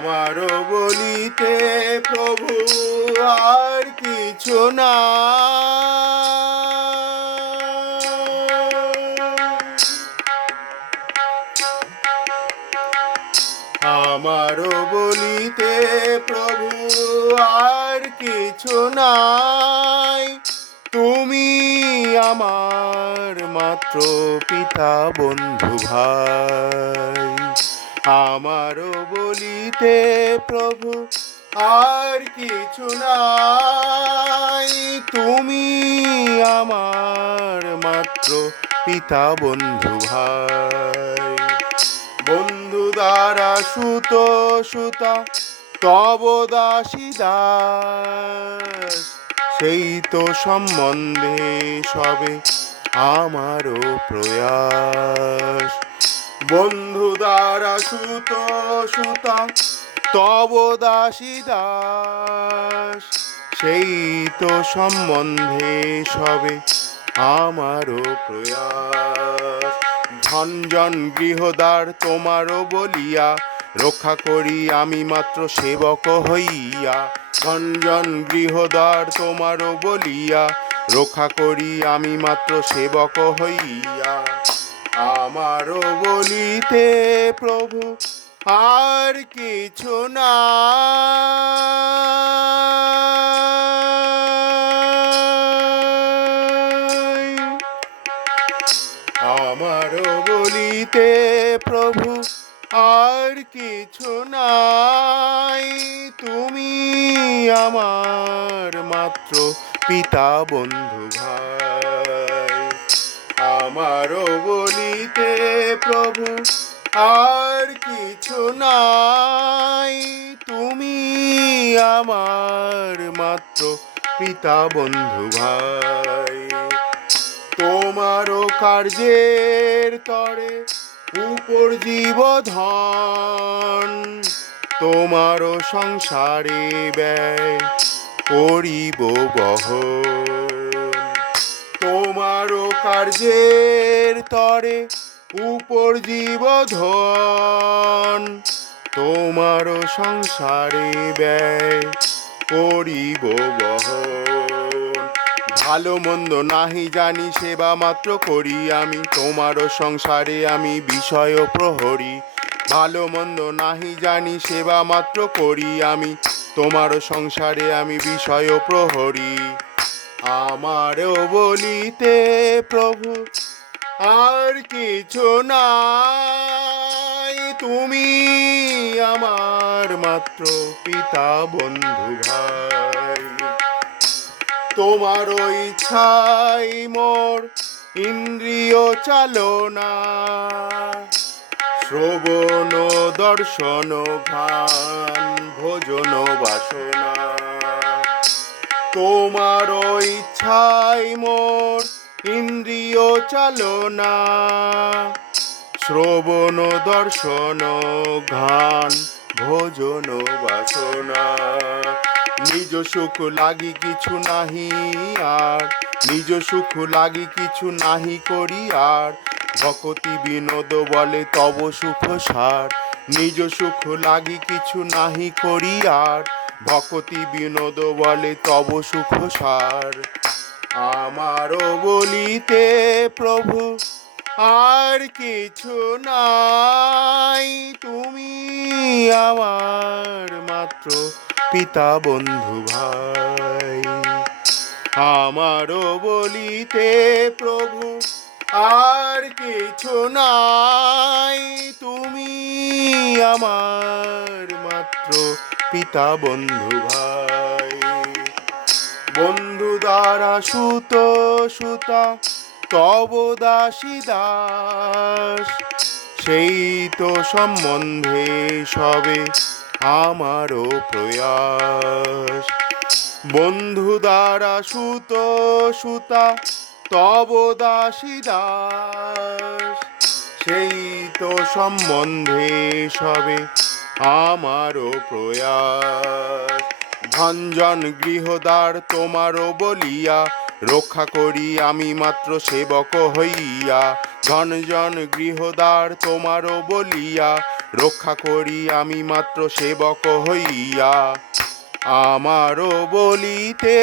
আমারও বলিতে প্রভু আর কিছু না। আমারও বলিতে প্রভু আর কিছু নাই। তুমি আমার মাত্র পিতা বন্ধু ভাই। আমারও বলিতে প্রভু আর কিছু নাই। তুমি আমার মাত্র পিতা বন্ধু ভাই। বন্ধু দ্বারা সুত সুতা তব দাসী দাস, সেই তো সম্বন্ধে সবে আমারও প্রয়াস। বন্ধু দ্বারা সুত সুতা তব দাসী দাস, সেই তো সম্বন্ধে সবে আমারও প্রয়াস। ধনজন গৃহদ্বার তোমারও বলিয়া, রক্ষা করি আমি মাত্র সেবক হইয়া। ধনজন গৃহদ্বার তোমারও বলিয়া, রক্ষা করি আমি মাত্র সেবক হইয়া। আমারও বলিতে প্রভু আর কিছু নাই। আমারও বলিতে প্রভু আর কিছু নাই। তুমি আমার মাত্র পিতা বন্ধু ভাই। আমারও বলিতে প্রভু আর কিছু নাই। তুমি আমার মাত্র পিতা বন্ধু ভাই। তোমারও কার্যের তরে উপর জীবধন, তোমারও সংসারে ব্যয় করিব বহন। তোমারও কার্যের তরে উপর জীবধন, তোমারও সংসারে ব্যয় করিব বহন। ভালো মন্দ নাহি জানি সেবা মাত্র করি আমি, তোমারও সংসারে আমি বিষয় প্রহরী। ভালো মন্দ নাহি জানি সেবা মাত্র করি আমি, তোমারও সংসারে আমি বিষয় প্রহরী। আমারও বলিতে প্রভু আর কিছু নাই। তুমি আমার মাত্র পিতা বন্ধু ভাই। তোমার ইচ্ছাই মোর ইন্দ্রিয় চালনা, শ্রবণ দর্শন ঘ্রাণ ভোজন বাসনা। তোমার ইচ্ছাই মোর ইন্দ্রিয় চালনা, শ্রবণ দর্শন ঘ্রাণ ভোজন বাসনা। নিজ সুখ লাগি কিছু নাহি আর, নিজ সুখ লাগি কিছু নাহি করি আর। ভকতি বিনোদ বলে তব সুখ সার, নিজ সুখ লাগি কিছু নাহি করি আর। ভকতি বিনোদ বলে তব সুখ সার। আমারও বলিতে প্রভু আর কিছু নাই। তুমি আমার মাত্র পিতা বন্ধু ভাই। আমারও বলিতে প্রভু আর কিছু নাই। তুমি আমার মাত্র পিতা বন্ধু ভাই। বন্ধু দ্বারা সুত সুতা তব দাসী দাস, সেই তো সম্বন্ধে সবে আমারও প্রয়াস। বন্ধু দ্বারা সুত সুতা তব দাসী দাস, সেই তো সম্বন্ধে সবে আমারও প্রয়াস। ধনজন গৃহদ্বার তোমারও বলিয়া, রক্ষা করি আমি মাত্র সেবক হইয়া। ধনজন গৃহদ্বার তোমারও বলিয়া, রক্ষা করি আমি মাত্র সেবক হইয়া। আমারও বলিতে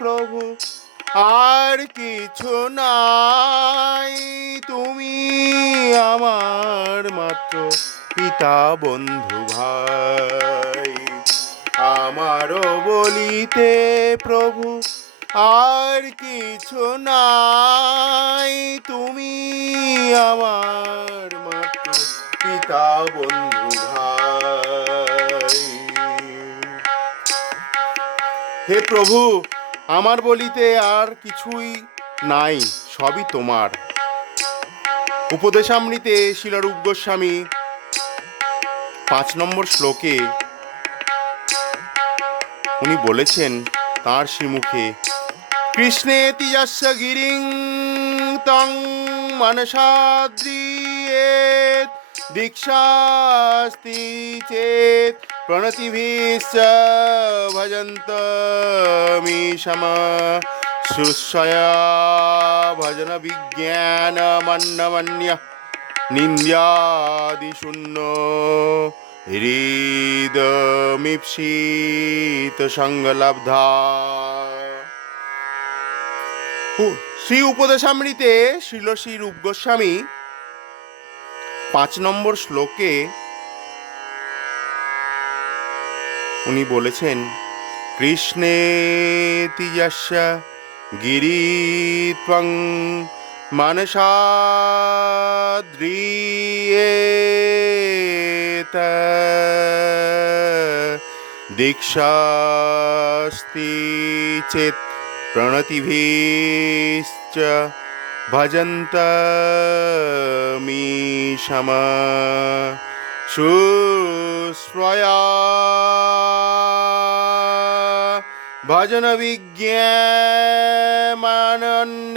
প্রভু আর কিছু নাই, তুমি আমার মাত্র পিতা বন্ধু ভাই। আমারও বলিতে প্রভু আর কিছু নাই, তুমি আমার মাত্র পিতা বন্ধু ভাই। হে প্রভু, আমার বলিতে আর কিছুই নাই, সবই তোমার। উপদেশামৃতে শিলারূপ গোস্বামী 5 নম্বর শ্লোকে উনি বলেছেন তাঁর শ্রীমুখে, কৃষ্ণে তিজস্য গিরিং তং মনসাদ্রিয়েত দীক্ষাস্তি চেত প্রণতিভিশ্চ ভজন্তমীশম শুশ্রয়া ভজন বিজ্ঞান মন্নমন্য নিന്ദ്যাদিশূন্য হৃদমিপ্সিত সঙ্গলব্ধা। শ্রী উপদেশামৃতে শ্রীল শ্রী রূপ গোস্বামী 5 নম্বর শ্লোকে উনি বলেছেন, কৃষ্ণে তিজস্য গিরিত্বং মানসাদ্রিয়েত দীক্ষাস্তি চেত প্রণতিভিশ্চ ভজন্তমীশম শুশ্রয়া ভজন বিজ্ঞানমন্য